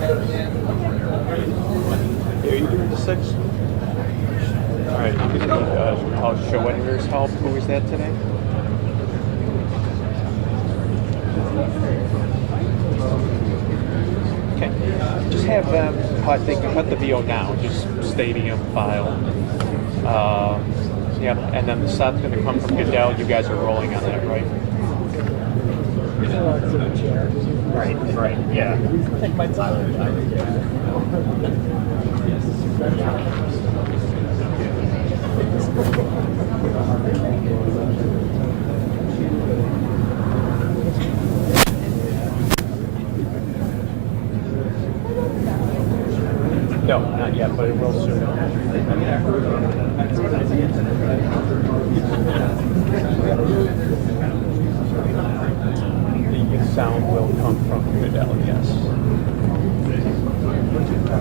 Are you doing the 6th? All right. I'll show editor's help. Who is that today? Okay. Just have them cut. They can cut the VO now. Just stadium file. Yeah, and then the set's going to come from Goodell. You guys are rolling on that, right? Right, yeah. I think my time. No, not yet, but it will soon. The sound will come from Goodell, yes.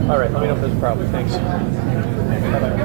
All right, let me know if there's a problem. Thanks. Bye-bye.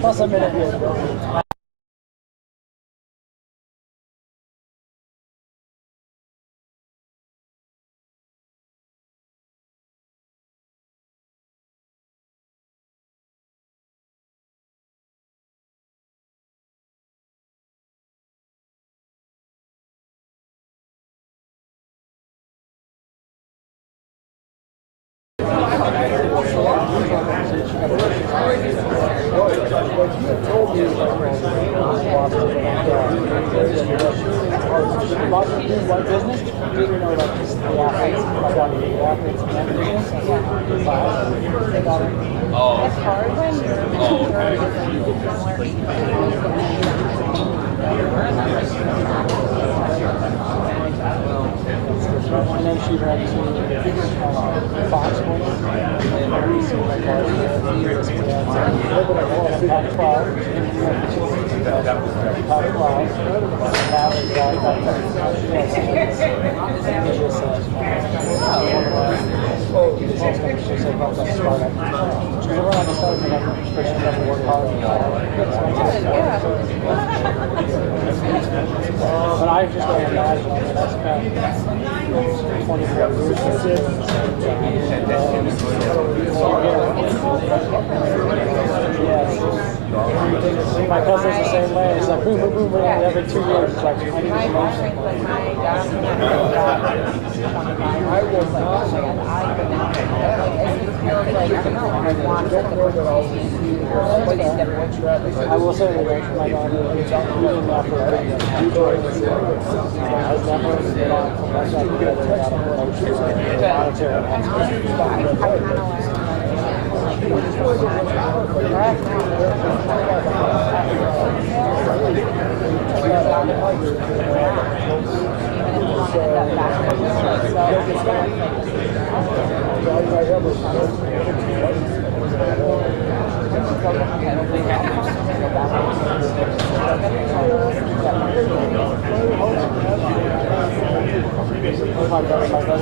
Plus a minute. It's hard when And then she went to Fox Sports and top 12. Top 12. But I just don't imagine that's spent 24 My cousin's the same way. It's like boom, boom, boom, boom. Every 2 years, it's like I need to I will say that my daughter is really not for I was never my brother was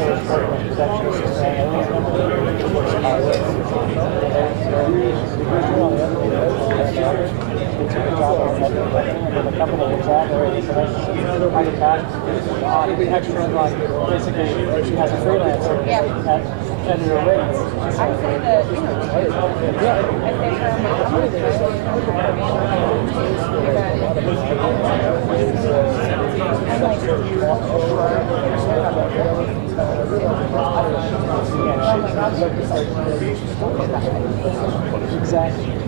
extra, like, basically, she has a freelancer at her rates. I say that, you know, I say Exactly.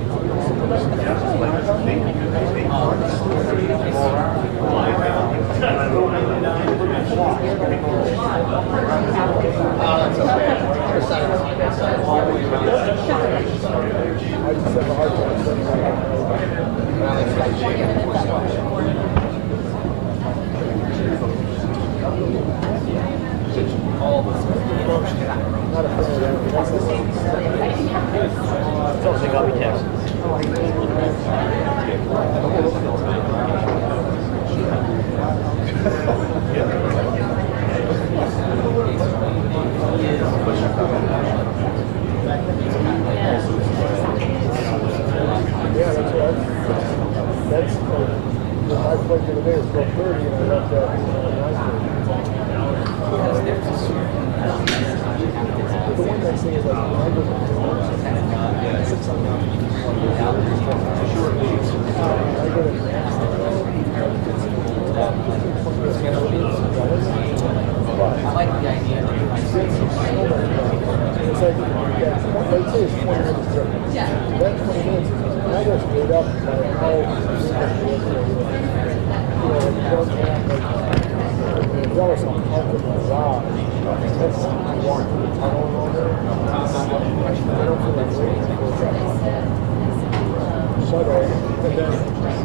Shut up.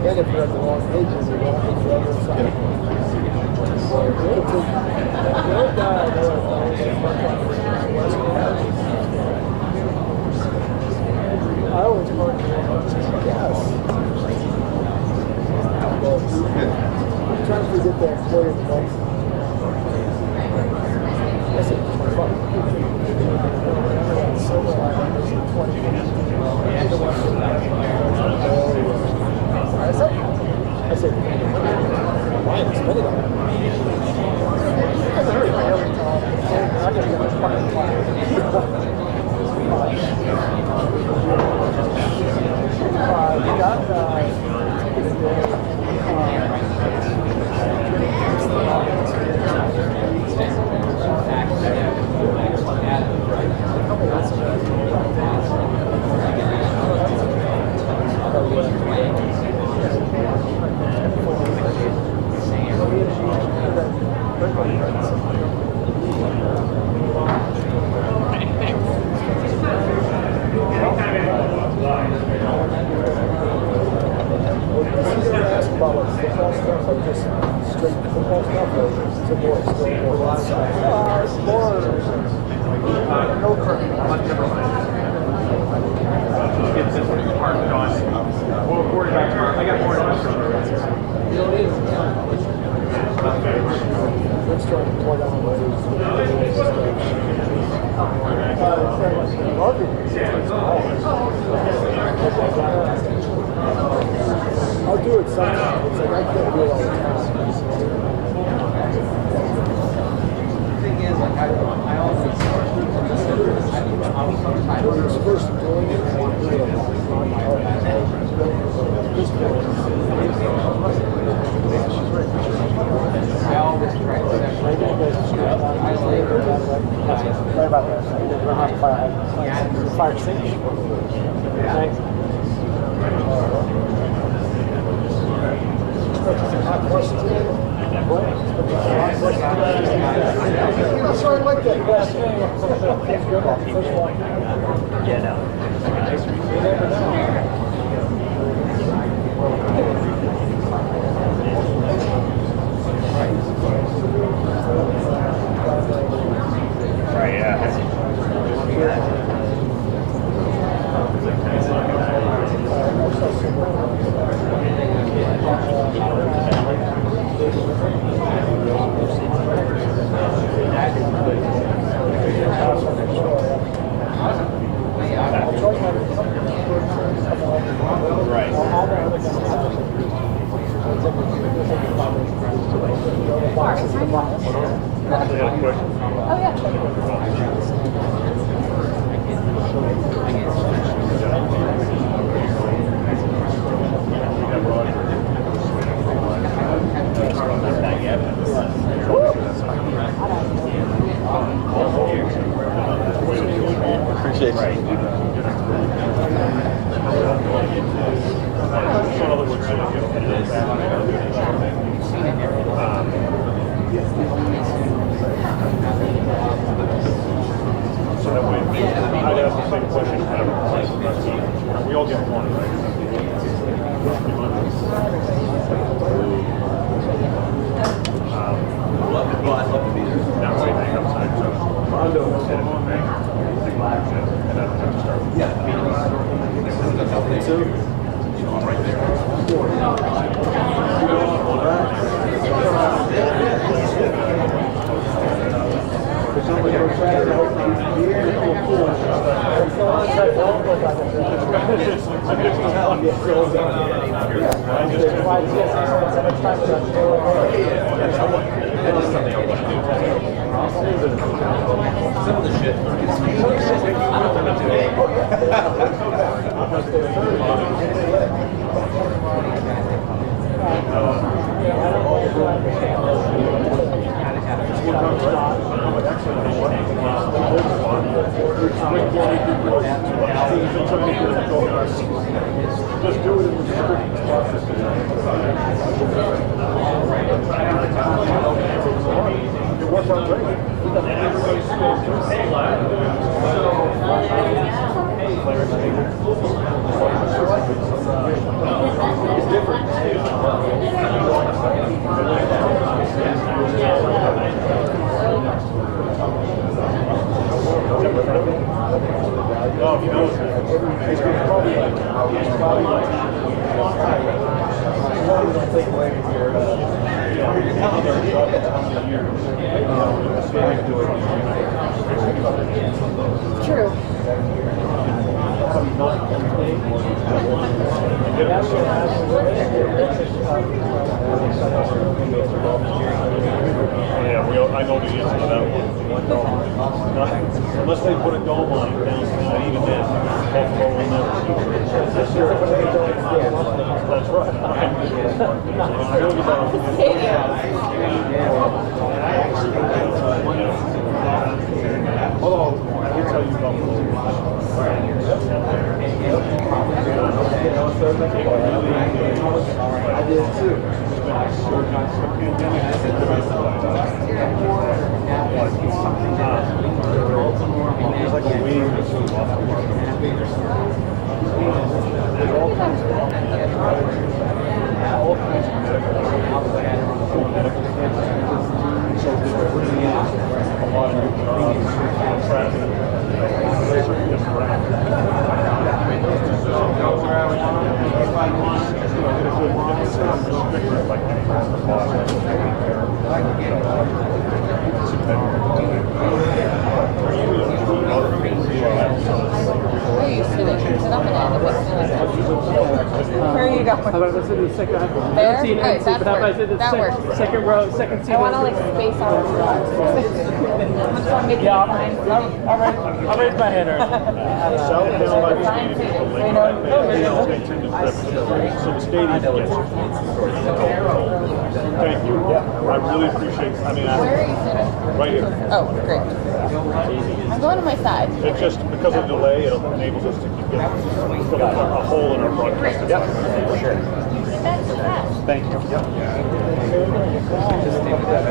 then if you're at the wrong ages, you're going to be forever inside. So, the old guy I know I always work yes. I'm trying to forget that employer the most. I said, fuck. Silver line, I said 20. I said, why am I spending on that? I just got this fucking fire. We got I'll do it sometimes. It's like I can't do it all the time. The thing is, like I always when you're supposed to doing it, I do it on my own. I always try to right about that. You don't have to fire extinguisher. Thanks. Sorry, I like that. Yeah, no. Right, yeah. Appreciate it. So that way, I'd ask the same question. We all get one, right? Well, I'd love to be there. Now, same thing outside, so Rondo said it was big. And I don't have to start with I'm right there. Some of the shit. I don't want to do it. Just do it in the process. It worked out great. It's different. True. Yeah, I know the answer to that one. Unless they put a dome on it down, even then, Buffalo will never see it. That's right. Although, I will tell you Buffalo. I did too. It's like a wing that's off the market. There's all kinds of medical cancers. So they're bringing in a lot of new jobs, contracting, Where are you sitting? Sit up and down. Where are you going? How about if I sit in the second? There? I've seen Alright, empty, that but how about if I sit in the works. That works. second row, second seat? I want to like space out. I'm just want to make it fine. I'll raise my hand. South down by the Fine stadium, too. the You lake know, that they tend to so the stadium gets it. Thank you. I really appreciate it. I mean, where are you sitting? right here. Oh, great. I'm going to my side. It's just because of the delay, it enables us to keep getting fill a hole in our broadcast. Yep, for sure. That's fast. Thank you. I have this in my bag.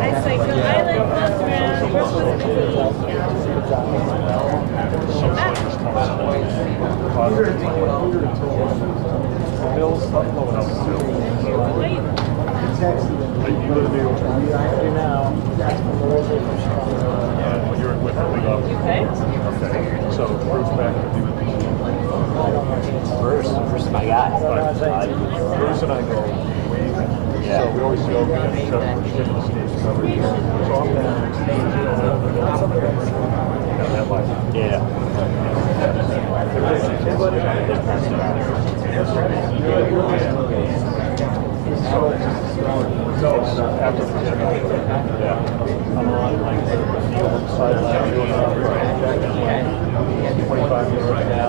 I cycle. I like both Bill's upload up. Wait. You live in when you're with the league office. Okay. Okay. So Bruce back with you. Bruce is my guy. Bruce and I go way back. Yeah. So we always go and each other for the stage coverage. So I'm down. That life. Yeah. After the game. Yeah. I'm on like the sideline doing 25 yards now.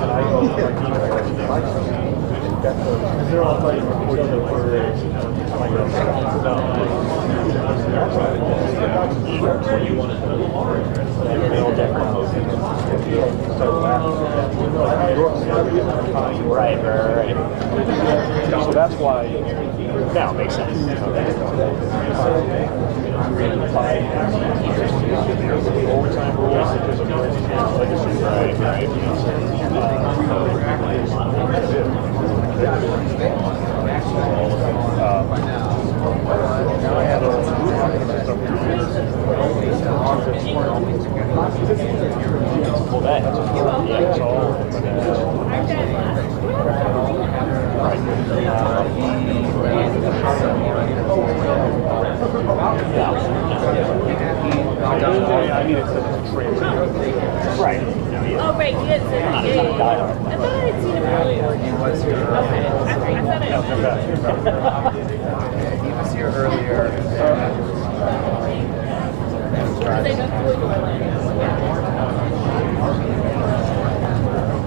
And I go they're all fighting for each other. Right. So that's why. Now it makes sense. Overtime rules, because of Brady's legacy. Right. Well, that. Yeah, it's all. I mean, it's a transit. Right. Oh, right. He had said, yeah. I thought I had seen him earlier. He was here. Okay. I thought I had seen him. He was here earlier. Because I know Floyd Orland.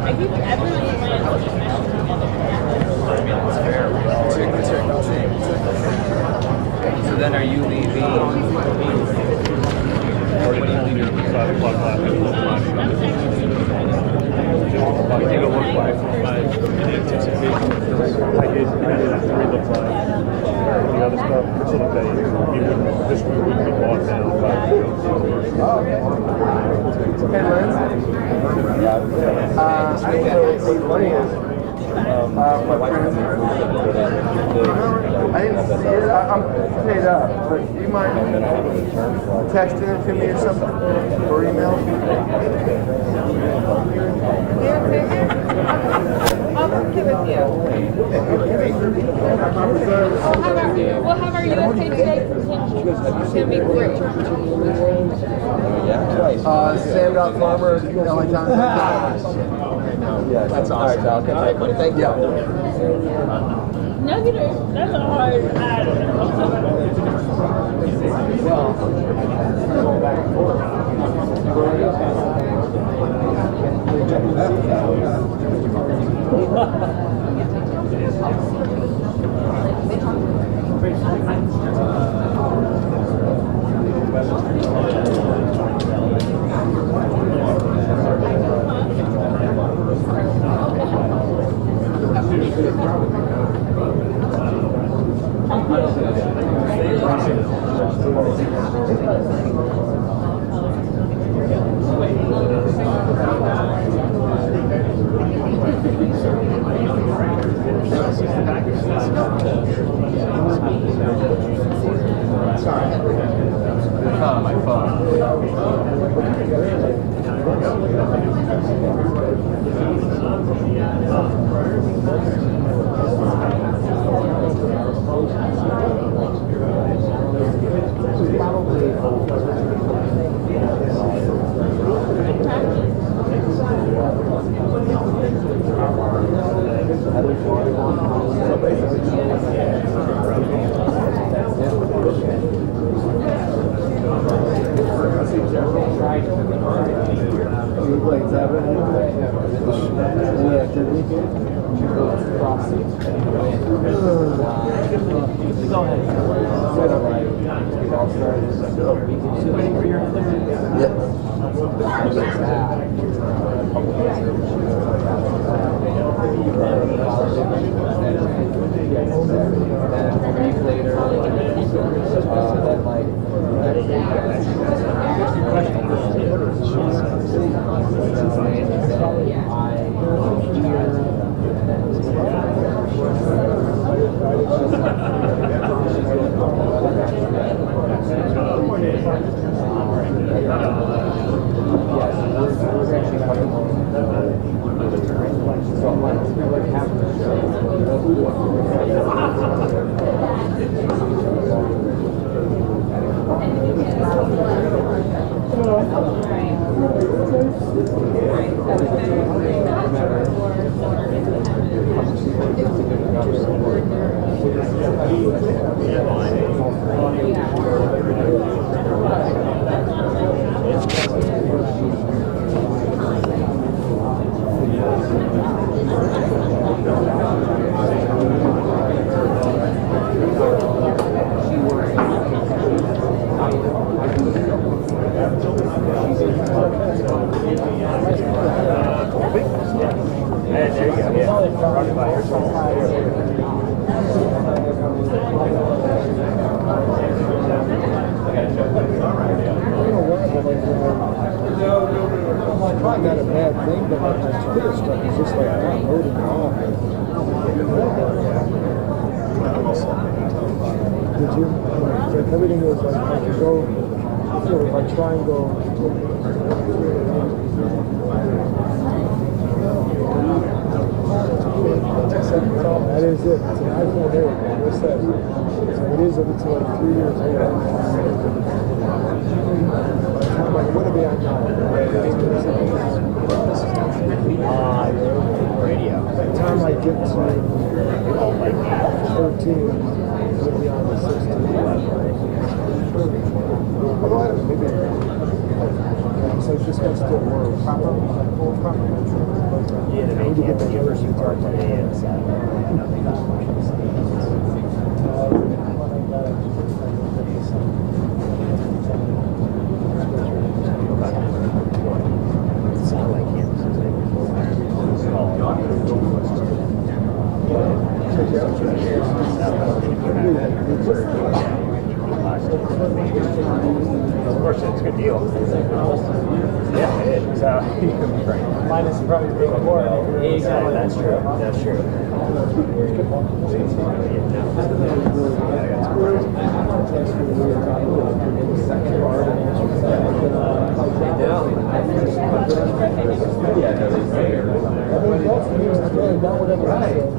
I think everyone in my house is meshing together. So then are you leaving? What are you leaving? 5 o'clock last night. take a look by in anticipation. I did 3 look like the other stuff. So that this wouldn't be bought down by. Hey, Lance. I don't know what money is. I didn't see it. I'm paid up, but do you mind texting it to me or something? Or email? I'll work it with you. We'll have our USA Today presentation. It's going to be great. Sam.Farmer, LA Times. Yeah, that's awesome. All right, buddy. Thank you. Negative. That's a hard ad. Probably not a bad thing, but my Twitter stuff is just like not loading off. Did you? Like everything was like I could go, so if I try and go. That is it. It's an iPhone 8. What's that? So it is up until like 3 years old. By the time I want to be on Radio. by the time I get to 13, it'll be on the 16. Although maybe so this one still works. Proper. Yeah, the main campus you part today is sound like campuses. course, it's a good deal. Yeah, it is. So, Minus probably a big more. exactly. That's true. That's true.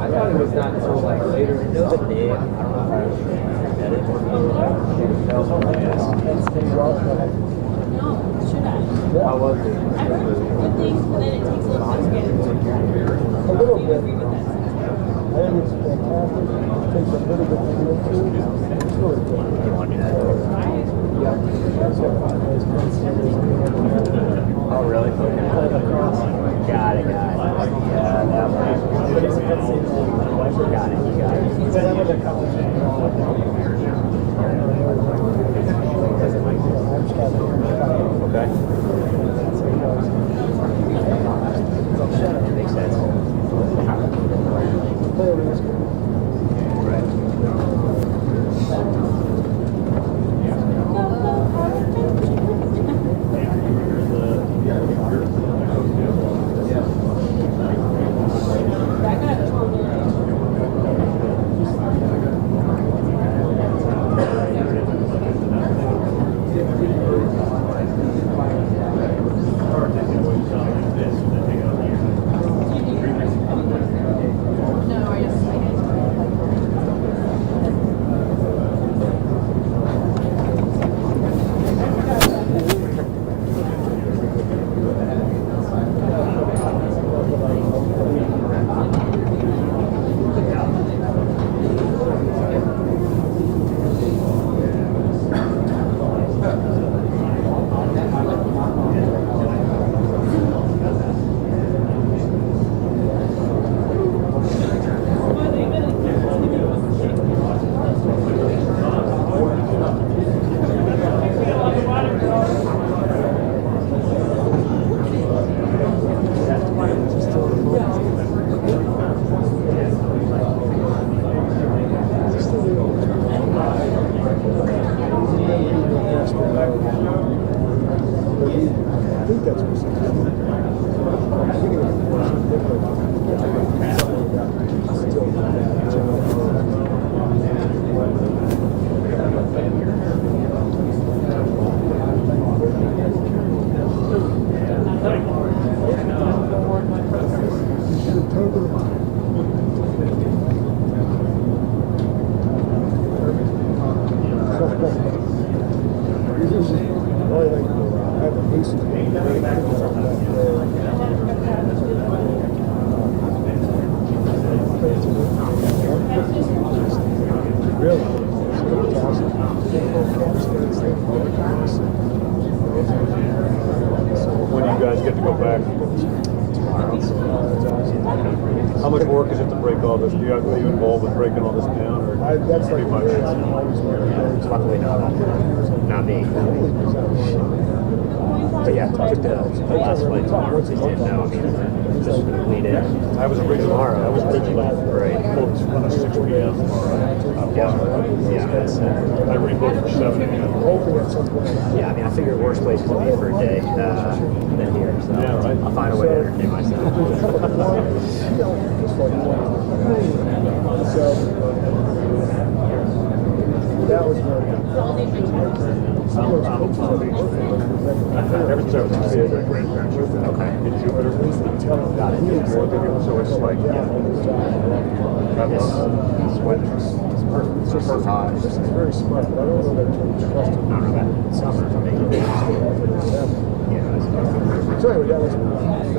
I thought it was not until like later. It was a day. I don't know if How was it? Good things, but then it takes a little time to get into it. A little bit. I think it's fantastic. It takes a little bit to get into. It's really good. You want to do that? Yeah. Oh, really? Got it. Yeah, that one. Got it. You got it. Okay. Makes sense. When do you guys get to go back? How much work is it to break all this? Are you involved with breaking all this down? Or That's like pretty much? Luckily not me. But yeah, took the last flight tomorrow. They didn't know. I mean, just lead in. I was originally Tomorrow. right. Booked at 6 p.m. tomorrow. Yeah, that's, I rebooked for 7 a.m. yeah, I mean, I figured worst place to be for a day than here. So Yeah, right. I'll find a way to entertain myself. So that was very good. I'm a Palm Beach fan. Ever since I was a kid, my grandparents lived in Jupiter. Got it. So it's like, I love weather. It's super hot. This is very smart, but I don't know that you trust it. I don't know that summer for me. So anyway, that was.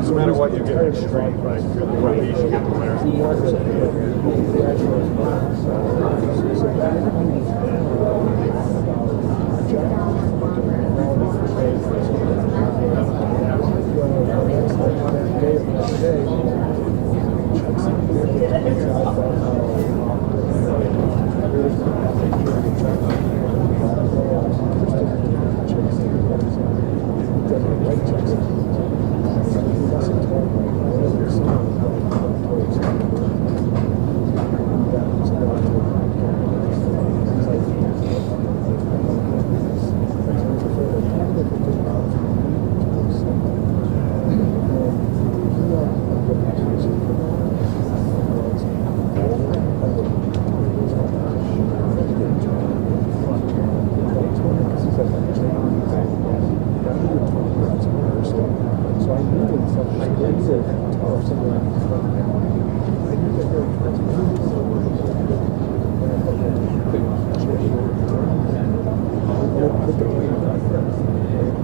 No matter what, you get it straight, right? If you're the beach, you get the winter.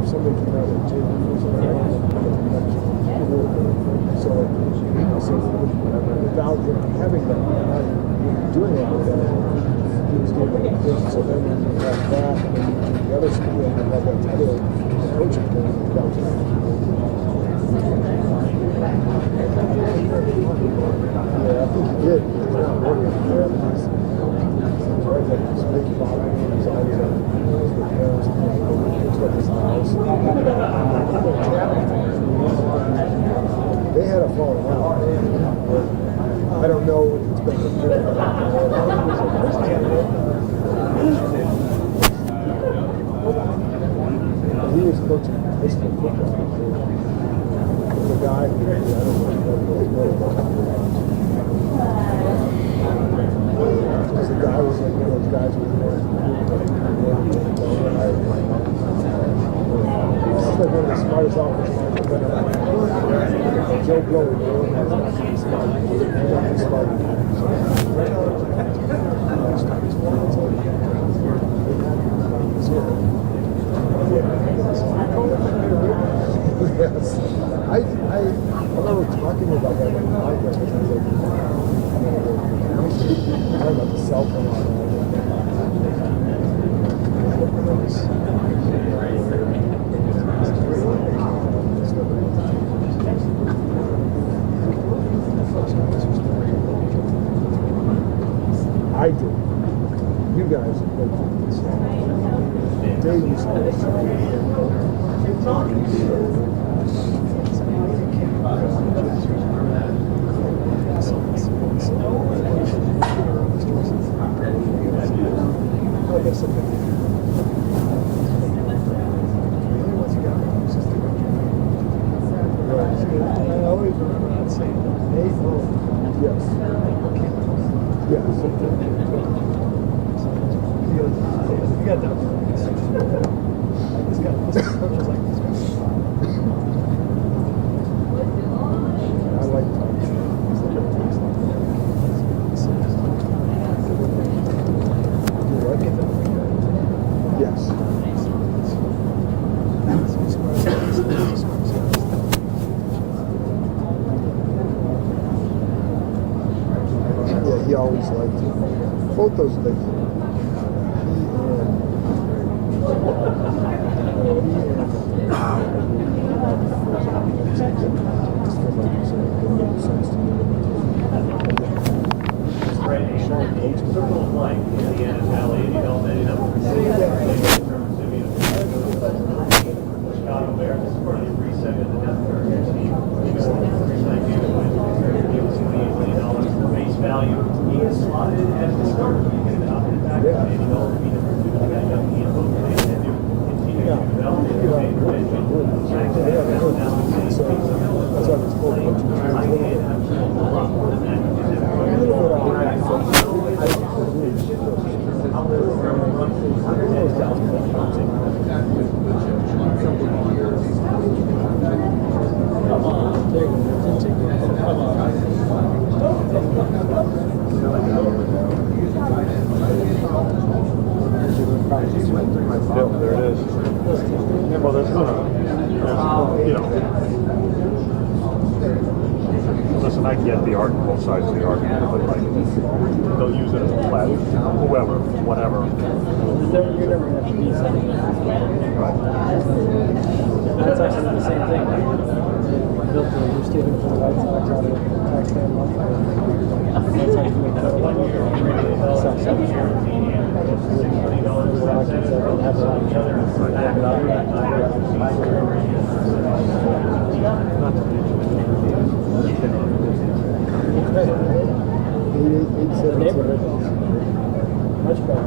Somebody came out with Jim so without having that, doing all of that, he was doing the things. So then you have that, and then you do the other school, and you have that other coaching thing. Yeah, I think he did. He's not working there. He's right there. He's making following. He's always at the parents. He's got his house. They had a falling out. I don't know if it's been compared. He was coaching high school football. The guy who I don't know. Because the guy was like one of those guys with this is like one of the smartest offensive linemen. Joe Blow, has not been smart. Yes. I remember talking about that when I was like, talking about the cell phone on I did. You guys played this. They used to he always liked both those things. There it is. Well, there's you know. Listen, I get the argument, both sides of the argument, but like, they'll use it as a platform, whoever, whatever. You're never going to be something. Right. That's actually the same thing. Built the new stadium for the White Sox out of taxpayer money. That's how you make that. Much better.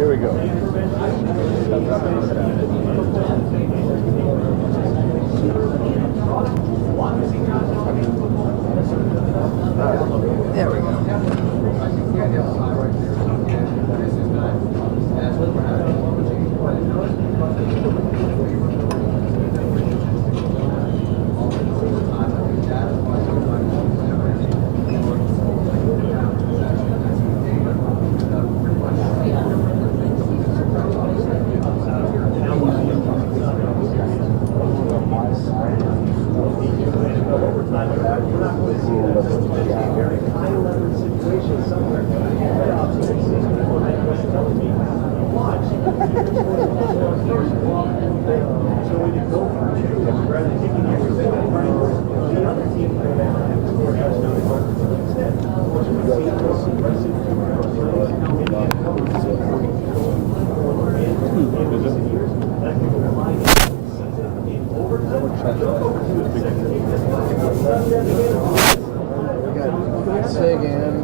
Here we go. There we go. Sig and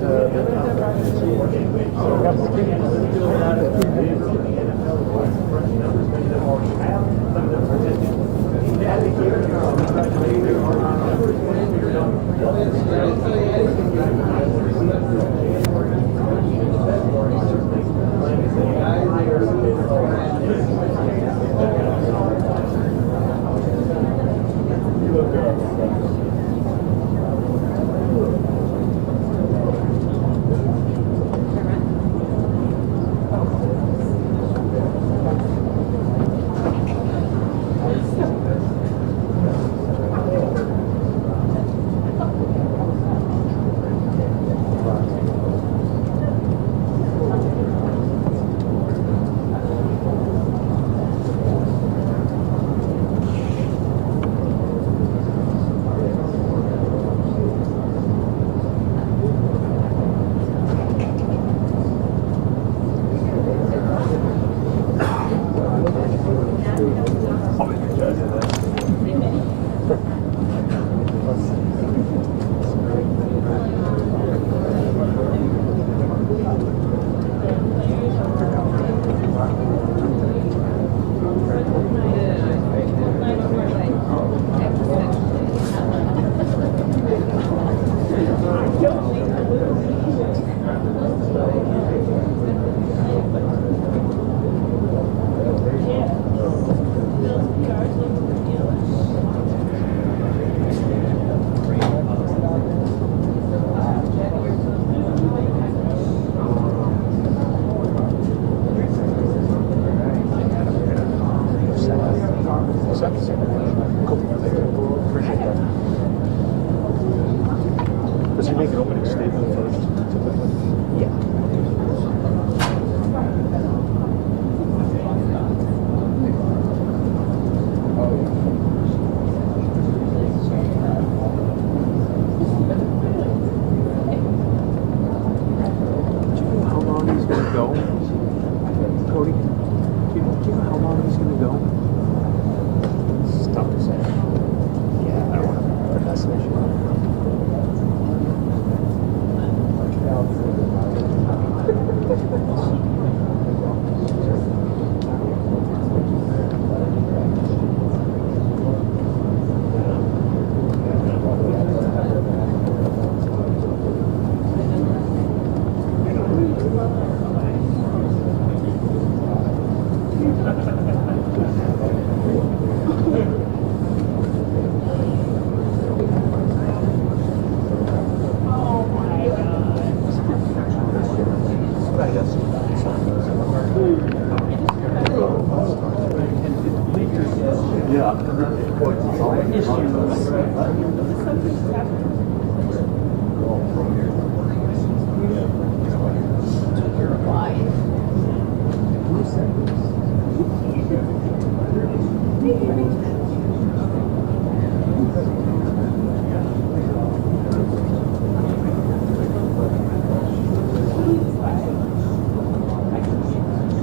Does he make an opening statement first, typically? yeah. Do you know how long he's gonna go? Cody? Do you know how long he's gonna go? It's tough to say. Yeah, I don't want to put an estimation on it. You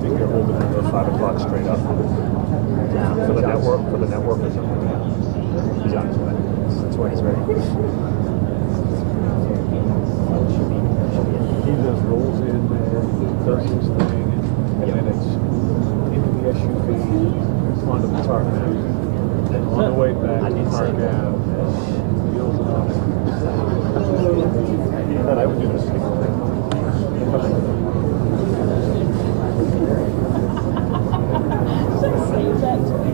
think you're holding it at 5 o'clock straight up? For the network or something? He's on his way. That's why he's ready. He just rolls in there, does his thing, and then it's into the SUV, onto the tar map, and on the way back to Park Ave, wheels it off. And I would do the same thing. Save that to me.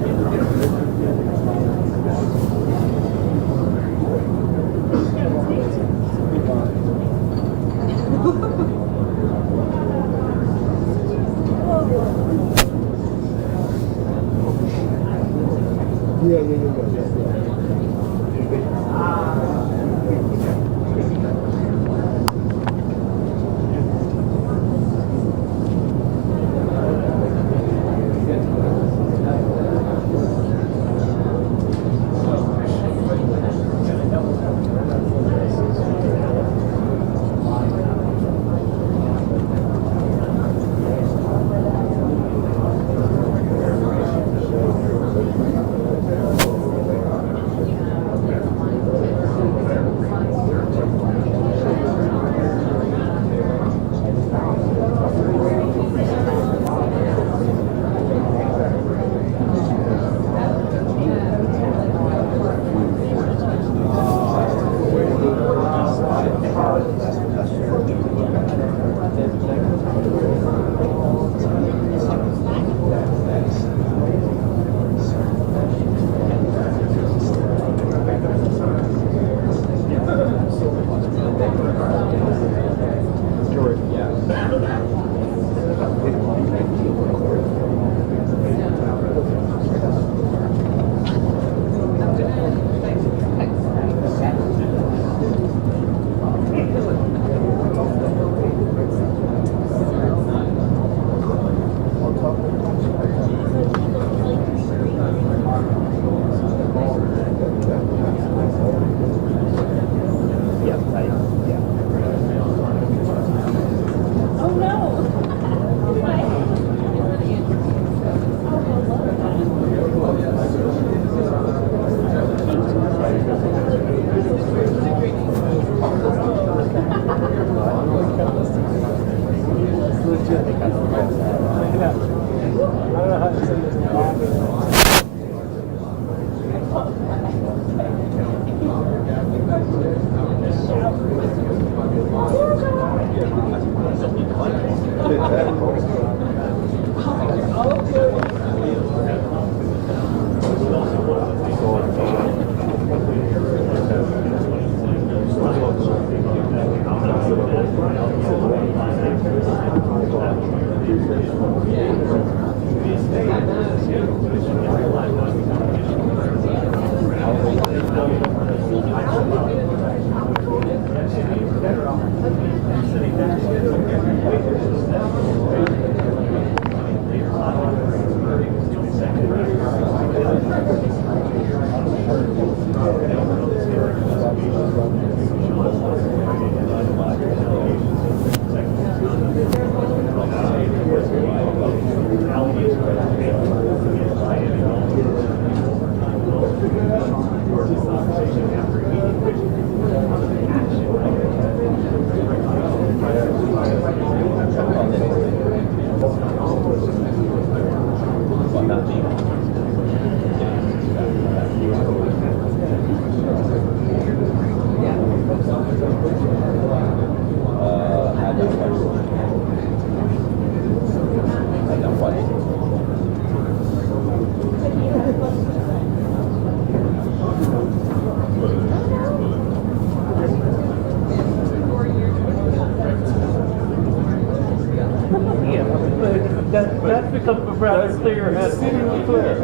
That's become rather clear. Exceedingly clear.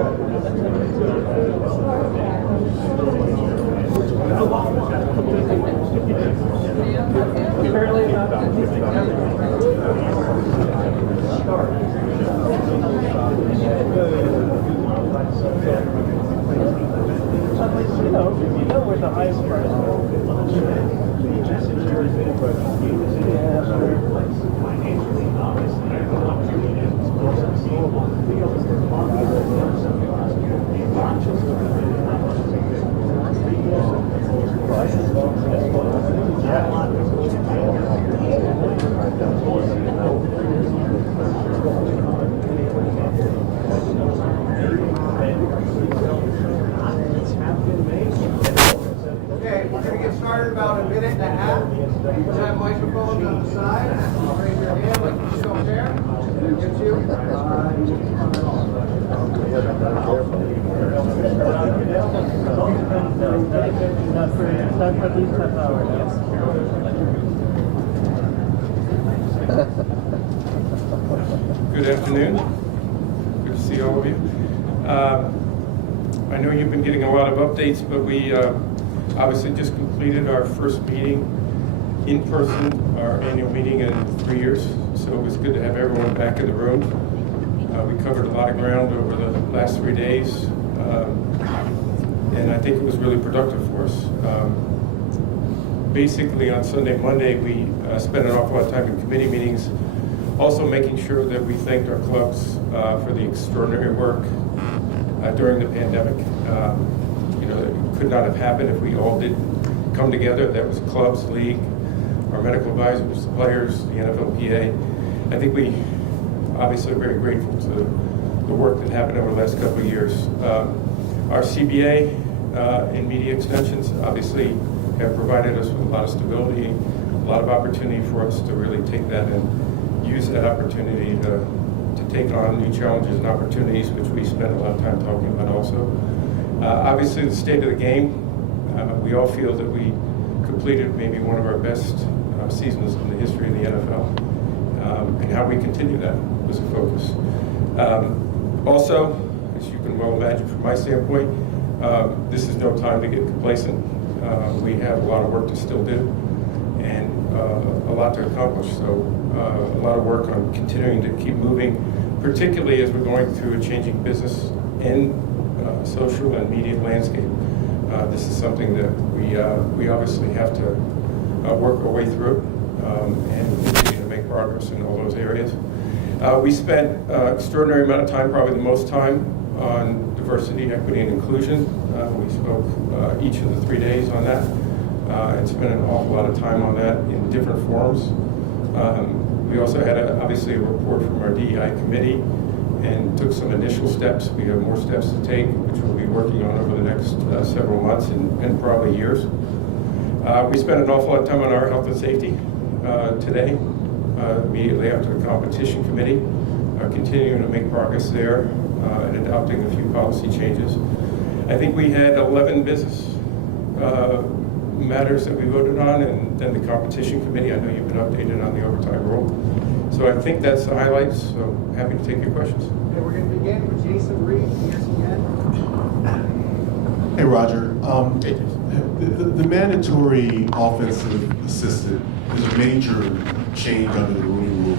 We're the highest price. Okay, we're going to get started about a minute and a half. You have microphones on the side. Raise your hand like you should over there. Get you. Good afternoon. Good to see all of you. I know you've been getting a lot of updates, but we obviously just completed our first meeting in person, our annual meeting in 3 years. So it was good to have everyone back in the room. We covered a lot of ground over the last 3 days, and I think it was really productive for us. Basically, on Sunday, Monday, we spent an awful lot of time in committee meetings, also making sure that we thanked our clubs for the extraordinary work during the pandemic. It could not have happened if we all did come together. That was clubs, league, our medical advisors, the players, the NFLPA. I think we obviously are very grateful to the work that happened over the last couple of years. Our CBA and media extensions obviously have provided us with a lot of stability, a lot of opportunity for us to really take that and use that opportunity to take on new challenges and opportunities, which we spent a lot of time talking about also. Obviously, the state of the game, we all feel that we completed maybe one of our best seasons in the history of the NFL, and how we continue that was a focus. Also, as you can well imagine from my standpoint, this is no time to get complacent. We have a lot of work to still do and a lot to accomplish. So a lot of work on continuing to keep moving, particularly as we're going through a changing business and social and media landscape. This is something that we obviously have to work our way through and continue to make progress in all those areas. We spent extraordinary amount of time, probably the most time, on diversity, equity, and inclusion. We spoke each of the 3 days on that and spent an awful lot of time on that in different forums. We also had obviously a report from our DEI committee and took some initial steps. We have more steps to take, which we'll be working on over the next several months and probably years. We spent an awful lot of time on our health and safety today, immediately after the competition committee, continuing to make progress there and adopting a few policy changes. I think we had 11 business matters that we voted on, and then the competition committee. I know you've been updated on the overtime rule. So I think that's the highlights, so happy to take your questions. Okay, we're going to begin with Jason Reed, ESPN. Hey, Roger. The mandatory offensive assistant is a major change under the Rooney Rule.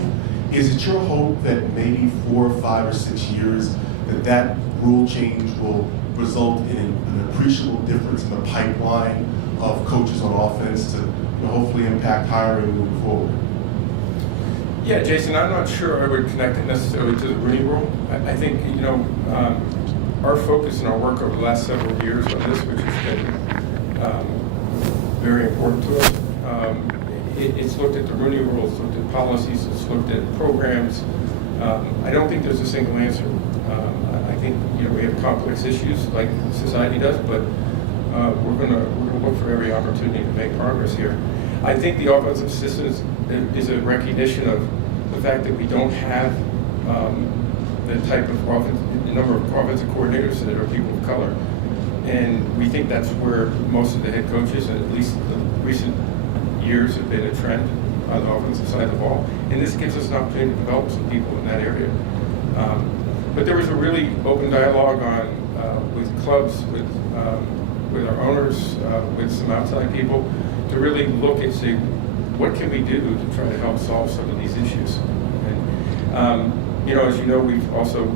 Is it your hope that maybe 4, 5, or 6 years that rule change will result in an appreciable difference in the pipeline of coaches on offense to hopefully impact hiring moving forward? Yeah, Jason, I'm not sure I would connect it necessarily to the Rooney Rule. I think, our focus and our work over the last several years on this, which has been very important to us, it's looked at the Rooney Rule, it's looked at policies, it's looked at programs. I don't think there's a single answer. I think, we have complex issues like society does, but we're going to look for every opportunity to make progress here. I think the offensive system is a recognition of the fact that we don't have the type of number of offensive coordinators that are people of color. And we think that's where most of the head coaches, at least the recent years, have been a trend on the offensive side of the ball. And this gives us an opportunity to develop some people in that area. But there was a really open dialogue with clubs, with our owners, with some outside people, to really look and say, what can we do to try to help solve some of these issues? And, you know, as you know, we've also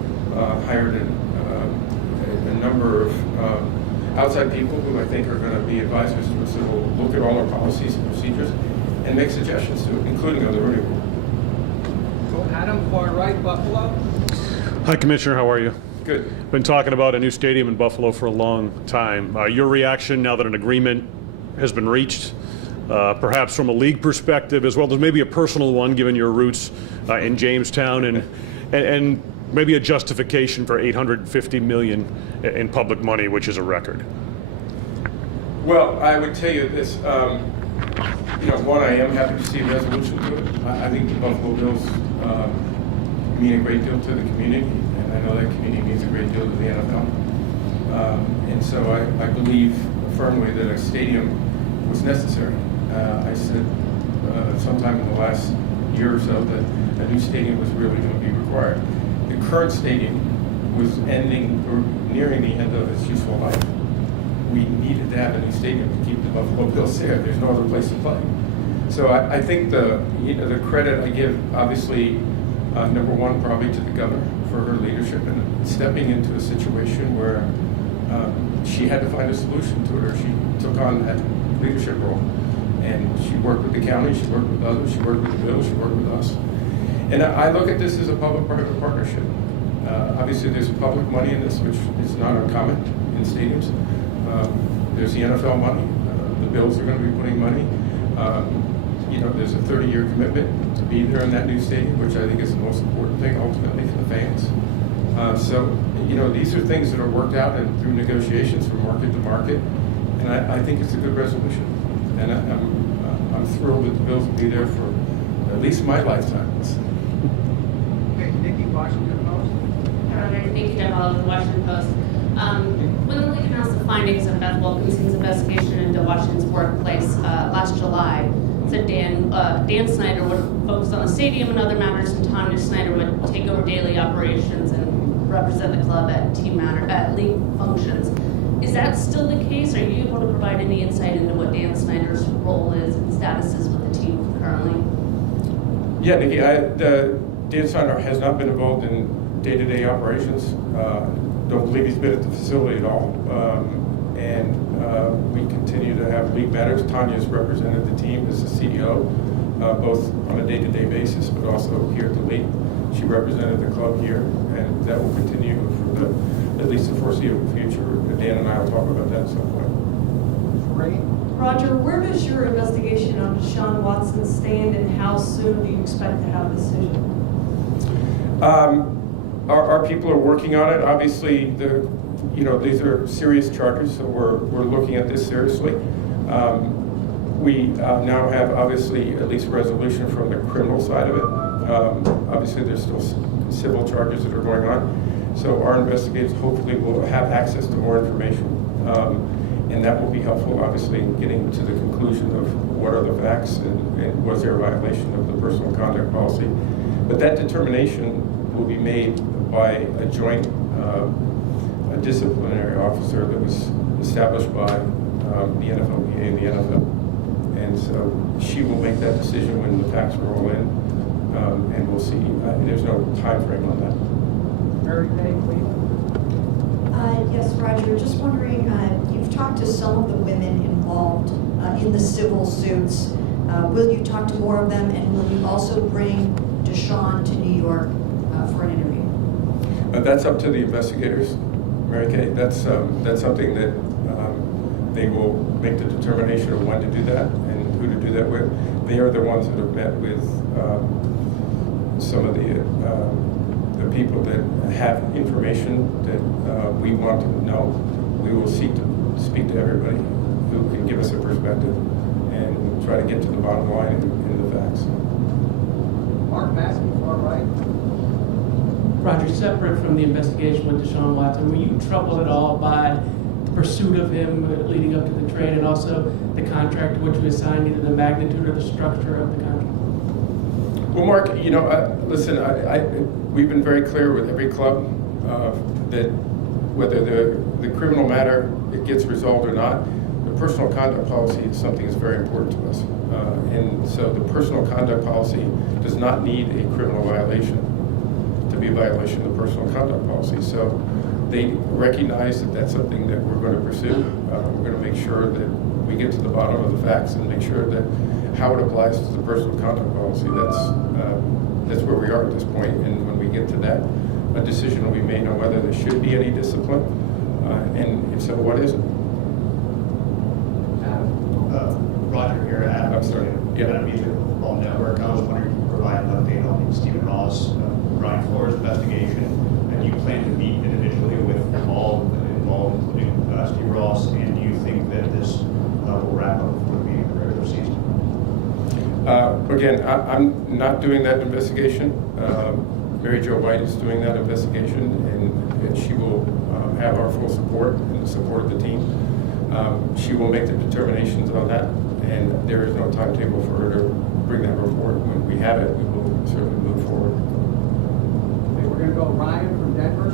hired a number of outside people who I think are going to be advisors to us that will look at all our policies and procedures and make suggestions to it, including on the Rooney Rule. Adam, far right, Buffalo. Hi, Commissioner. How are you? Good. Been talking about a new stadium in Buffalo for a long time. Your reaction now that an agreement has been reached, perhaps from a league perspective as well as maybe a personal one, given your roots in Jamestown, and maybe a justification for $850 million in public money, which is a record. Well, I would tell you this. You know, one, I am happy to see a resolution to it. I think the Buffalo Bills mean a great deal to the community, and I know that community means a great deal to the NFL. And so I believe firmly that a stadium was necessary. I said sometime in the last year or so that a new stadium was really going to be required. The current stadium was ending or nearing the end of its useful life. We needed to have a new stadium to keep the Buffalo Bills there. There's no other place to play. So I think the credit I give, obviously, number one, probably to the governor for her leadership and stepping into a situation where she had to find a solution to it, or she took on that leadership role. And she worked with the county, she worked with others, she worked with the Bills, she worked with us. And I look at this as a public-private partnership. Obviously, there's public money in this, which is not uncommon in stadiums. There's the NFL money. The Bills are going to be putting money. You know, there's a 30-year commitment to be there in that new stadium, which I think is the most important thing ultimately for the fans. So, you know, these are things that are worked out and through negotiations from market to market, and I think it's a good resolution. And I'm thrilled that the Bills will be there for at least my lifetime. Okay, Nikki, Washington Post. Nikki Devil of the Washington Post. When the league announced the findings of Beth Wilkinson's investigation into Washington's workplace last July, said Dan Snyder would focus on the stadium and other matters, and Tanya Snyder would take over daily operations and represent the club at league functions. Is that still the case? Are you able to provide any insight into what Dan Snyder's role is and status is with the team currently? Yeah, Nikki, Dan Snyder has not been involved in day-to-day operations. Don't believe he's been at the facility at all. And we continue to have league matters. Tanya's represented the team as the CEO, both on a day-to-day basis, but also here at the league. She represented the club here, and that will continue for at least the foreseeable future. Dan and I will talk about that at some point. Roger, where does your investigation on Deshaun Watson stand, and how soon do you expect to have a decision? Our people are working on it. Obviously, these are serious charges, so we're looking at this seriously. We now have, obviously, at least resolution from the criminal side of it. Obviously, there's still civil charges that are going on. So our investigators hopefully will have access to more information. And that will be helpful, obviously, in getting to the conclusion of what are the facts and was there a violation of the personal conduct policy. But that determination will be made by a joint a disciplinary officer that was established by the NFLPA and the NFL. And so she will make that decision when the facts roll in, and we'll see. There's no time frame on that. Mary Kay, please. Yes, Roger, just wondering, you've talked to some of the women involved in the civil suits. Will you talk to more of them, and will you also bring Deshaun to New York for an interview? That's up to the investigators, Mary Kay. That's something that they will make the determination of when to do that and who to do that with. They are the ones that have met with some of the people that have information that we want to know. We will seek to speak to everybody who can give us a perspective and try to get to the bottom line in the facts. Mark Maskey, far right. Roger, separate from the investigation with Deshaun Watson, were you troubled at all by the pursuit of him leading up to the trade, and also the contract to which we assigned, either the magnitude or the structure of the contract? Well, Mark, listen, we've been very clear with every club that whether the criminal matter it gets resolved or not, the personal conduct policy is something that's very important to us. And so the personal conduct policy does not need a criminal violation to be a violation of the personal conduct policy. So they recognize that that's something that we're going to pursue. We're going to make sure that we get to the bottom of the facts and make sure that how it applies to the personal conduct policy. That's where we are at this point. And when we get to that, a decision will be made on whether there should be any discipline, and if so, what is it? Roger here at Music Football Network. I was wondering if you could provide an update on Stephen Ross, Brian Flores investigation, and you plan to meet individually with all involved, including Steve Ross, and do you think that this will wrap up before the regular season? Again, I'm not doing that investigation. Mary Jo White is doing that investigation, and she will have our full support and the support of the team. She will make the determinations on that, and there is no timetable for her to bring that report. When we have it, we will certainly move forward. Okay, we're going to go Ryan from Denver.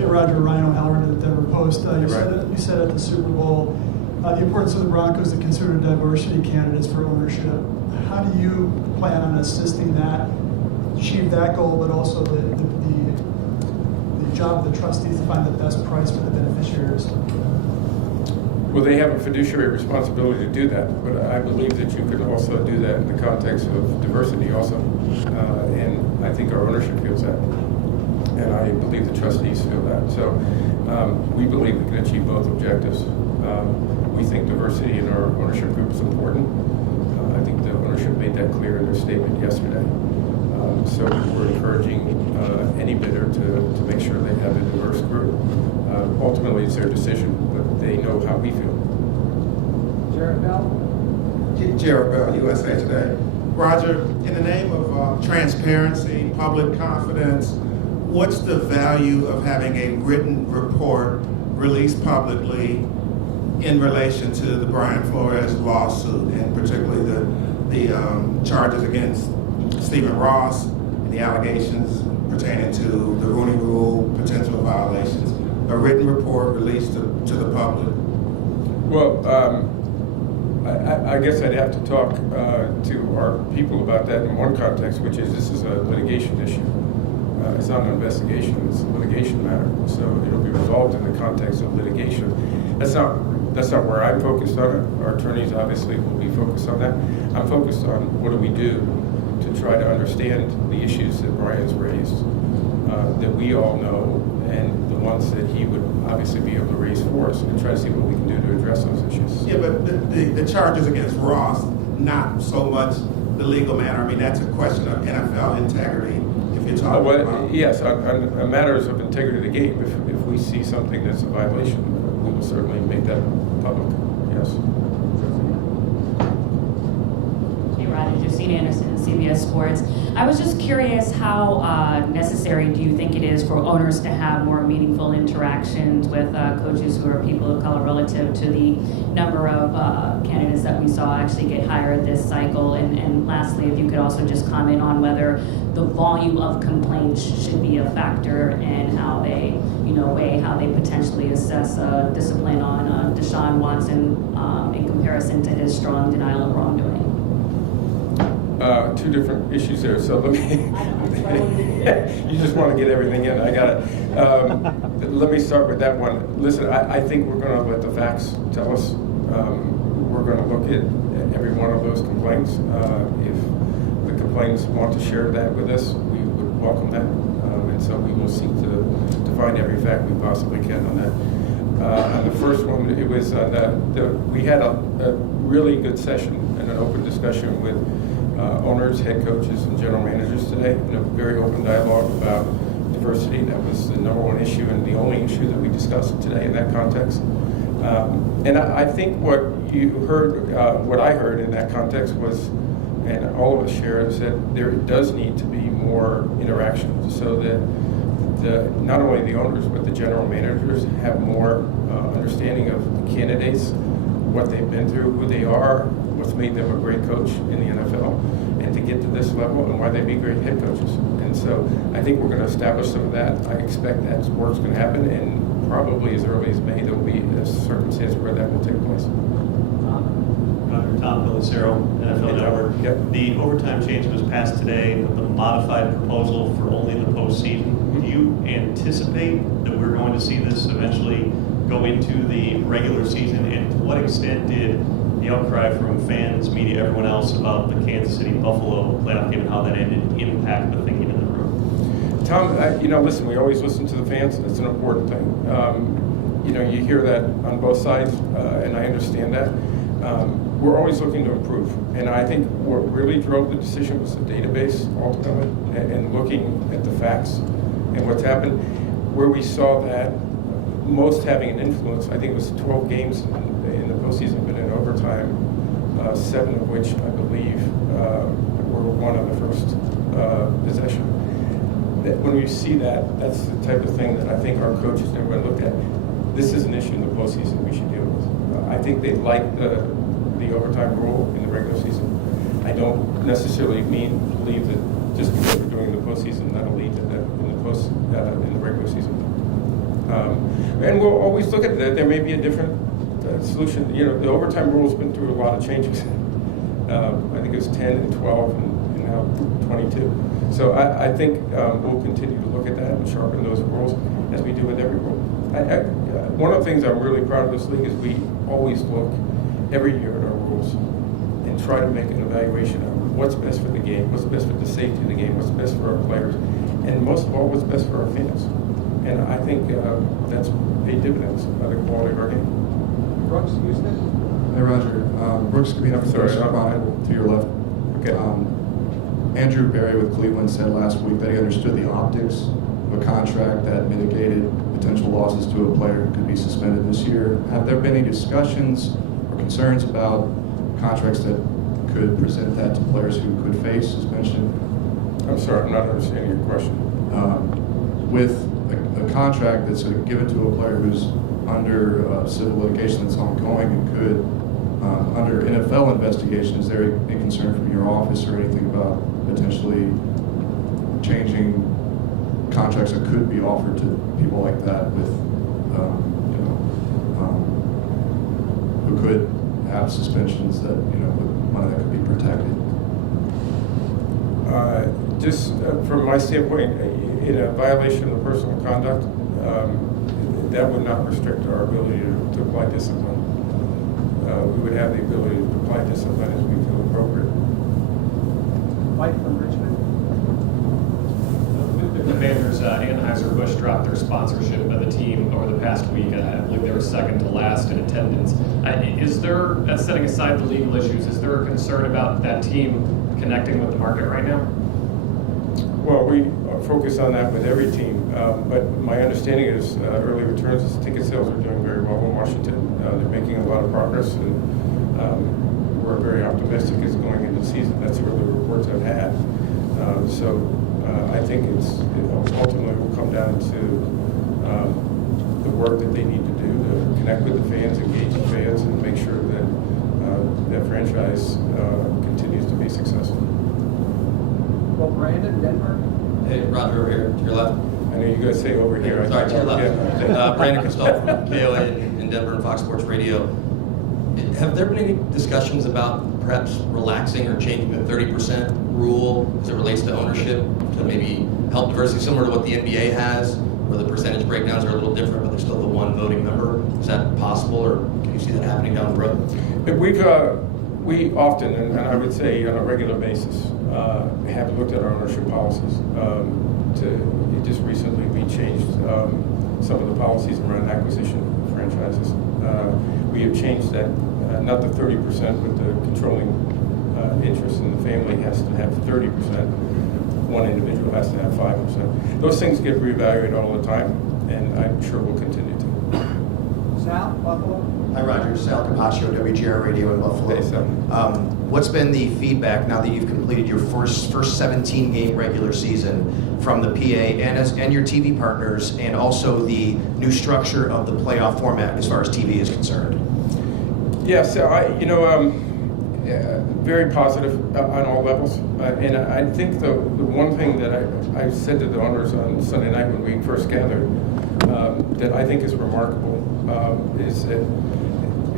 Hey, Roger, Ryan O'Halloran at the Denver Post. You said at the Super Bowl the importance of the Broncos to consider diversity candidates for ownership. How do you plan on assisting that, achieve that goal, but also the job of the trustees to find the best price for the beneficiaries? Well, they have a fiduciary responsibility to do that, but I believe that you could also do that in the context of diversity also. And I think our ownership feels that. And I believe the trustees feel that. So we believe we can achieve both objectives. We think diversity in our ownership group is important. I think the ownership made that clear in their statement yesterday. So we're encouraging any bidder to make sure they have a diverse group. Ultimately, it's their decision, but they know how we feel. Jared Bell. Jared Bell, USA Today. Roger, in the name of transparency, public confidence, what's the value of having a written report released publicly in relation to the Brian Flores lawsuit, and particularly the charges against Stephen Ross and the allegations pertaining to the Rooney Rule, potential violations? A written report released to the public? Well, I guess I'd have to talk to our people about that in one context, which is this is a litigation issue. It's not an investigation, it's a litigation matter. So it'll be resolved in the context of litigation. That's not where I'm focused on it. Our attorneys obviously will be focused on that. I'm focused on what do we do to try to understand the issues that Brian's raised, that we all know, and the ones that he would obviously be able to raise for us, and try to see what we can do to address those issues. Yeah, but the charges against Ross, not so much the legal matter. I mean, that's a question of NFL integrity. If you're talking about... Yes, on matters of integrity of the game, if we see something that's a violation, we will certainly make that public, yes. Hey, Roger, Justine Anderson, CBS Sports. I was just curious, how necessary do you think it is for owners to have more meaningful interactions with coaches who are people of color relative to the number of candidates that we saw actually get hired this cycle? And lastly, if you could also just comment on whether the volume of complaints should be a factor in how they, weigh how they potentially assess discipline on Deshaun Watson in comparison to his strong denial of wrongdoing. Two different issues there. So let me, you just want to get everything in. I got it. Let me start with that one. Listen, I think we're going to let the facts tell us. We're going to look at every one of those complaints. If the complainants want to share that with us, we would welcome that. And so we will seek to find every fact we possibly can on that. On the first one, it was we had a really good session and an open discussion with owners, head coaches, and general managers today, in a very open dialogue about diversity. That was the number one issue and the only issue that we discussed today in that context. And I think what you heard, what I heard in that context was, and all of us share, is that there does need to be more interaction so that not only the owners but the general managers have more understanding of the candidates, what they've been through, who they are, what's made them a great coach in the NFL, and to get to this level and why they'd be great head coaches. And so I think we're going to establish some of that. I expect that work's going to happen, and probably as early as May, there will be a circumstance where that will take place. Tom Pellicero, NFL Network. Yep. The overtime change was passed today with the modified proposal for only the postseason. Do you anticipate that we're going to see this eventually go into the regular season? And to what extent did the outcry from fans, media, everyone else about the Kansas City-Buffalo playoff game and how that ended impact the thinking in the room? Tom, listen, we always listen to the fans. It's an important thing. You hear that on both sides, and I understand that. We're always looking to improve. And I think what really drove the decision was the database, ultimately, and looking at the facts and what's happened. Where we saw that most having an influence, I think it was 12 games in the postseason, but in overtime, 7 of which, I believe, were won on the first possession. When we see that, that's the type of thing that I think our coaches and everyone looked at. This is an issue in the postseason we should deal with. I think they like the overtime rule in the regular season. I don't necessarily believe that just because we're doing the postseason, that'll lead to that in the regular season. And we'll always look at that. There may be a different solution. The overtime rule's been through a lot of changes. I think it was 10 and 12 and now 22. So I think we'll continue to look at that and sharpen those rules as we do with every rule. One of the things I'm really proud of this league is we always look every year at our rules and try to make an evaluation of what's best for the game, what's best for the safety of the game, what's best for our players, and most of all, what's best for our fans. And I think that's paid dividends by the quality of our game. Brooks, Houston? Hey, Roger. Brooks Cabina from to your left. Okay. Andrew Berry with Cleveland said last week that he understood the optics of a contract that mitigated potential losses to a player who could be suspended this year. Have there been any discussions or concerns about contracts that could present that to players who could face suspension? I'm sorry, I'm not understanding your question. With a contract that's given to a player who's under civil litigation that's ongoing and could, under NFL investigation, is there any concern from your office or anything about potentially changing contracts that could be offered to people like that with, who could have suspensions that, with money that could be protected? Just from my standpoint, in a violation of the personal conduct, that would not restrict our ability to apply discipline. We would have the ability to apply discipline as we feel appropriate. Mike from Richmond? The Commanders, Anheuser-Busch dropped their sponsorship of the team over the past week. I believe they were second to last in attendance. That's setting aside the legal issues, is there a concern about that team connecting with the market right now? Well, we focus on that with every team, but my understanding is early returns, ticket sales are doing very well in Washington. They're making a lot of progress, and we're very optimistic as going into the season. That's where the reports I've had. So I think it ultimately will come down to the work that they need to do to connect with the fans, engage the fans, and make sure that that franchise continues to be successful. Well, Brandon, Denver? Hey, Roger, over here, to your left. I know you guys say over here. Sorry, to your left. Yeah. Brandon Costello from KOA in Denver and Fox Sports Radio. Have there been any discussions about perhaps relaxing or changing the 30% rule as it relates to ownership to maybe help diversity, similar to what the NBA has, where the percentage breakdowns are a little different, but there's still the one voting member? Is that possible, or can you see that happening down the road? We often, and I would say on a regular basis, have looked at our ownership policies. Just recently, we changed some of the policies around acquisition of franchises. We have changed that, not the 30%, but the controlling interest in the family has to have 30%. One individual has to have 5%. Those things get reevaluated all the time, and I'm sure we'll continue to. Sal, Buffalo? Hi, Roger. Sal Capaccio, WGR Radio in Buffalo. Hey, Sal. What's been the feedback now that you've completed your first 17-game regular season from the PA and your TV partners, and also the new structure of the playoff format as far as TV is concerned? Yeah, so very positive on all levels. And I think the one thing that I said to the owners on Sunday night when we first gathered that I think is remarkable is that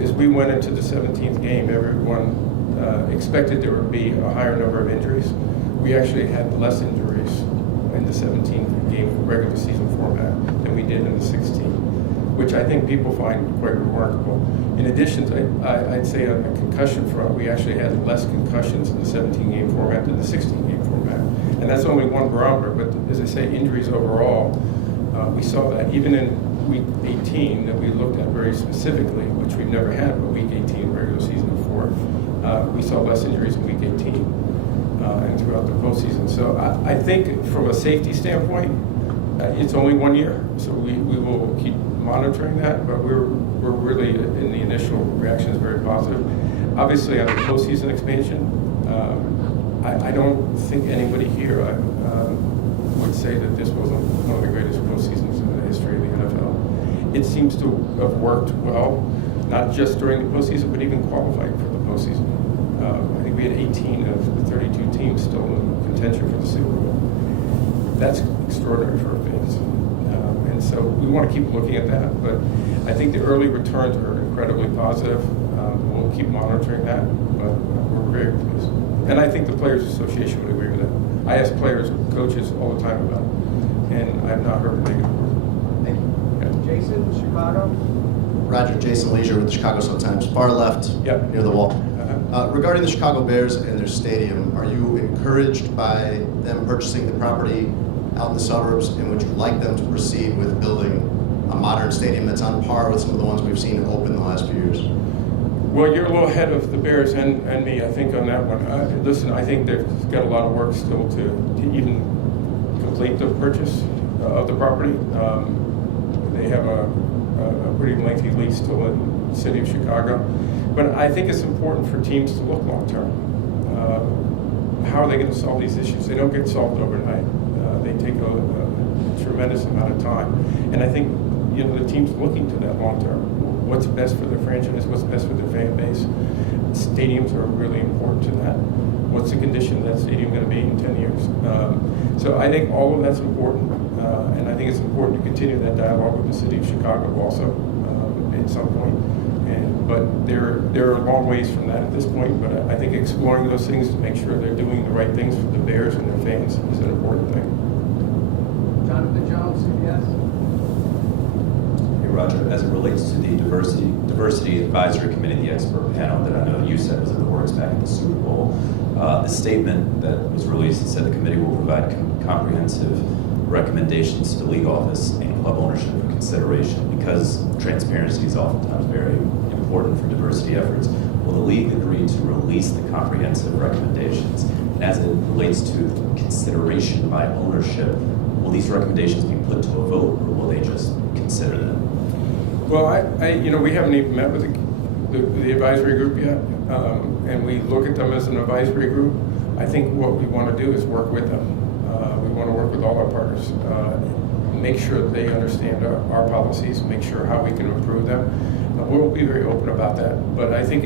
as we went into the 17th game, everyone expected there would be a higher number of injuries. We actually had less injuries in the 17th game regular season format than we did in the 16th, which I think people find quite remarkable. In addition, I'd say on the concussion front, we actually had less concussions in the 17-game format than the 16-game format. And that's only one barometer, but as I say, injuries overall, we saw that even in week 18 that we looked at very specifically, which we've never had a week 18 regular season before, we saw less injuries in week 18 and throughout the postseason. So I think from a safety standpoint, it's only 1 year, so we will keep monitoring that, but we're really, in the initial reaction, is very positive. Obviously, on the postseason expansion, I don't think anybody here would say that this was one of the greatest postseasons in the history of the NFL. It seems to have worked well, not just during the postseason, but even qualifying for the postseason. I think we had 18 of the 32 teams still in contention for the Super Bowl. That's extraordinary for fans. And so we want to keep looking at that, but I think the early returns are incredibly positive. We'll keep monitoring that, but we're very pleased. And I think the Players Association would agree with that. I ask players and coaches all the time about it, and I've not heard a negative word. Thank you. Jason, Chicago. Roger, Jason Leisure with the Chicago Sun-Times, far left, near the wall. Regarding the Chicago Bears and their stadium, are you encouraged by them purchasing the property out in the suburbs, and would you like them to proceed with building a modern stadium that's on par with some of the ones we've seen open the last few years? Well, you're a little ahead of the Bears and me, I think, on that one. Listen, I think they've got a lot of work still to even complete the purchase of the property. They have a pretty lengthy lease still in the city of Chicago. But I think it's important for teams to look long term. How are they going to solve these issues? They don't get solved overnight. They take a tremendous amount of time. And I think, you know, the team's looking to that long term. What's best for their franchise? What's best for their fan base? Stadiums are really important to that. What's the condition of that stadium going to be in 10 years? So I think all of that's important. And I think it's important to continue that dialogue with the city of Chicago also at some point. But they're a long ways from that at this point. But I think exploring those things to make sure they're doing the right things for the Bears and their fans is an important thing. Jonathan Jones, CBS. Hey, Roger, as it relates to the diversity advisory committee, the expert panel that I know you said was in the works back at the Super Bowl, the statement that was released said the committee will provide comprehensive recommendations to the league office and club ownership for consideration. Because transparency is oftentimes very important for diversity efforts, will the league agree to release the comprehensive recommendations? And as it relates to consideration by ownership, will these recommendations be put to a vote, or will they just consider them? Well, you know, we haven't even met with the advisory group yet, and we look at them as an advisory group. I think what we want to do is work with them. We want to work with all our partners, make sure that they understand our policies, make sure how we can improve them. We'll be very open about that. But I think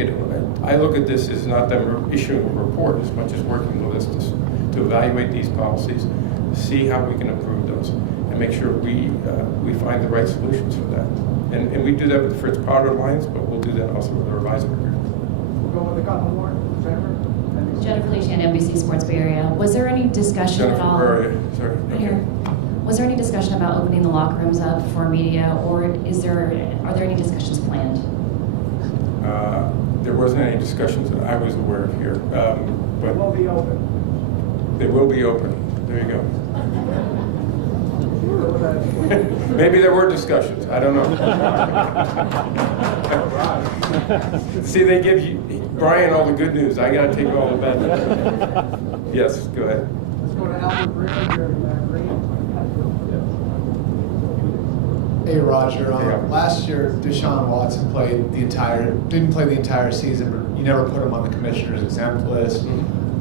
I look at this as not them issuing a report as much as working with us to evaluate these policies, see how we can improve those, and make sure we find the right solutions for that. And we do that with the Fritz Potter Alliance, but we'll do that also with our advisory group. We'll go with a couple more. Jennifer Leachan, NBC Sports Bay Area. Was there any discussion at all? Sorry. Right here. Was there any discussion about opening the locker rooms up for media, or are there any discussions planned? There wasn't any discussions that I was aware of here. But it will be open. They will be open. There you go. Maybe there were discussions. I don't know. See, they give Brian all the good news. I got to take all the bad news. Yes, go ahead. Let's go to Albert Green. Hey Roger, last year Deshaun Watson didn't play the entire season, but you never put him on the commissioner's exempt list.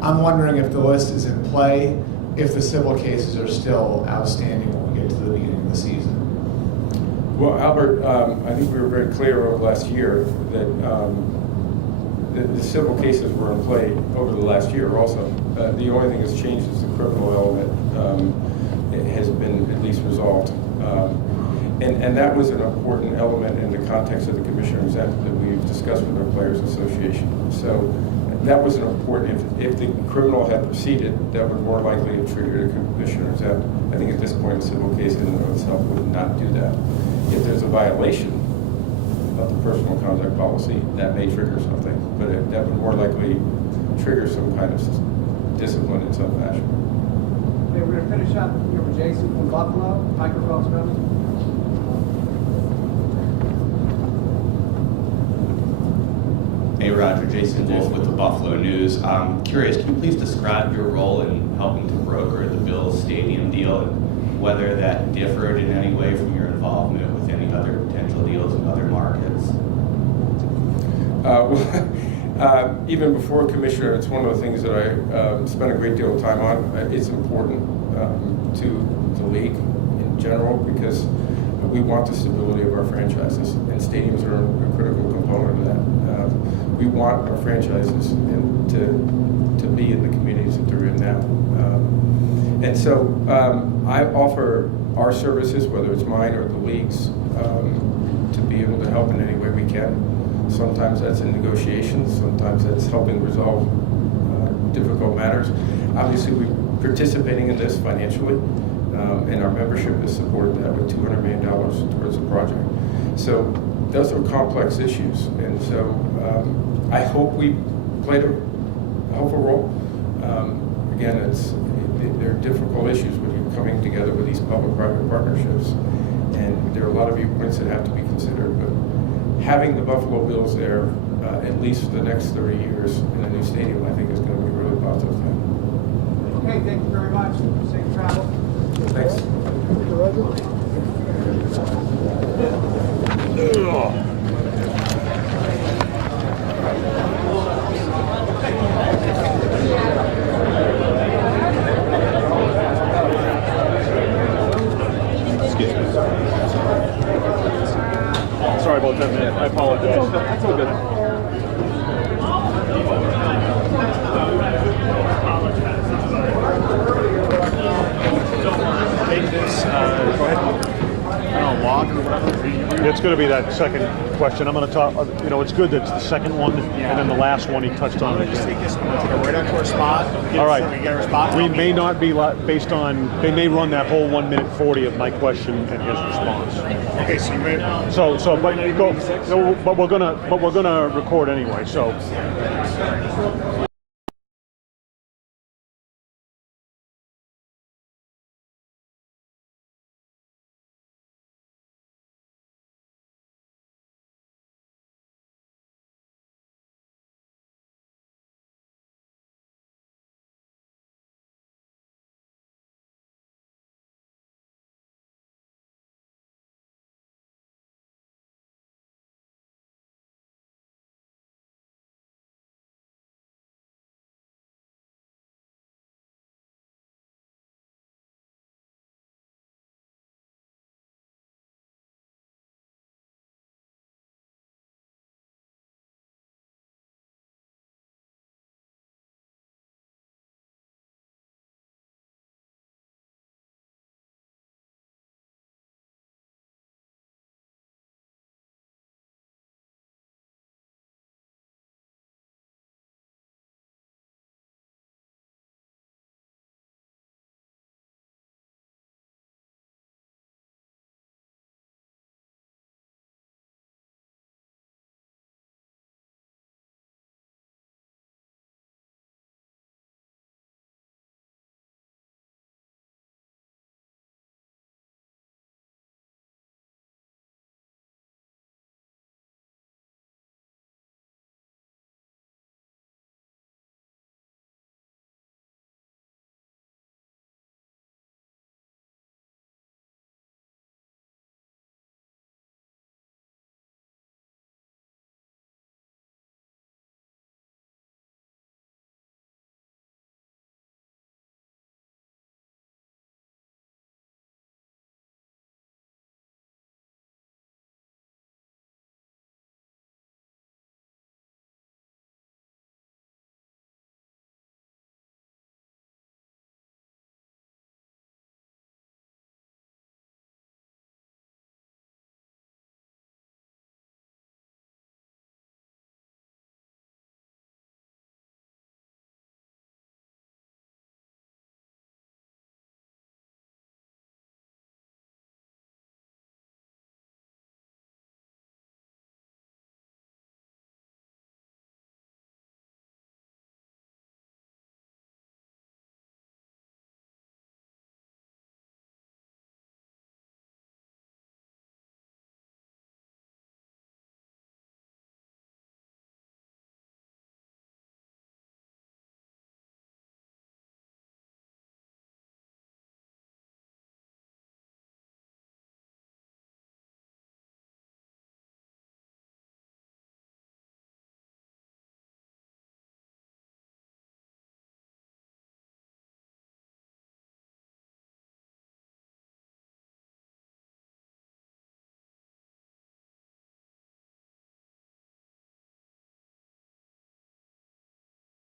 I'm wondering if the list is in play, if the civil cases are still outstanding when we get to the beginning of the season. Well, Albert, I think we were very clear over last year that the civil cases were in play over the last year also. The only thing that's changed is the criminal element has been at least resolved. And that was an important element in the context of the Commissioner exempt that we've discussed with our Players Association. So that was an important, if the criminal had proceeded, that would more likely have triggered a Commissioner exempt. I think at this point, a civil case in and of itself would not do that. If there's a violation of the personal conduct policy, that may trigger something, but that would more likely trigger some kind of discipline in some fashion. Okay, we're going to finish up here with Jason from Buffalo. Microphone's coming. Hey Roger, Jason Wolf with the Buffalo News. I'm curious, can you please describe your role in helping to broker the Bills stadium deal and whether that differed in any way from your involvement with any other potential deals in other markets? Even before Commissioner, it's one of the things that I spend a great deal of time on. It's important to the league in general because we want the stability of our franchises, and stadiums are a critical component of that. We want our franchises to be in the communities that they're in now. And so I offer our services, whether it's mine or the league's, to be able to help in any way we can. Sometimes that's in negotiations, sometimes that's helping resolve difficult matters. Obviously, we're participating in this financially, and our membership has supported that with $200 million towards the project. So those are complex issues, and so I hope we played a helpful role. Again, they're difficult issues when you're coming together with these public-private partnerships, and there are a lot of viewpoints that have to be considered, but having the Buffalo Bills there, at least for the next 30 years in a new stadium, I think is going to be a really positive thing. Okay, thank you very much. Safe travel. Thanks. Sorry about that, man. I apologize. That's all good. Take this, go ahead. I don't know, walk or whatever. It's going to be that second question. I'm going to talk, it's good that it's the second one, and then the last one he touched on. I'm going to just take this one, take it right onto our spot. All right. So we get our spot. We may not be based on, they may run that whole 1 minute 40 of my question and his response. Okay, so you ready? But we're gonna record anyway, so.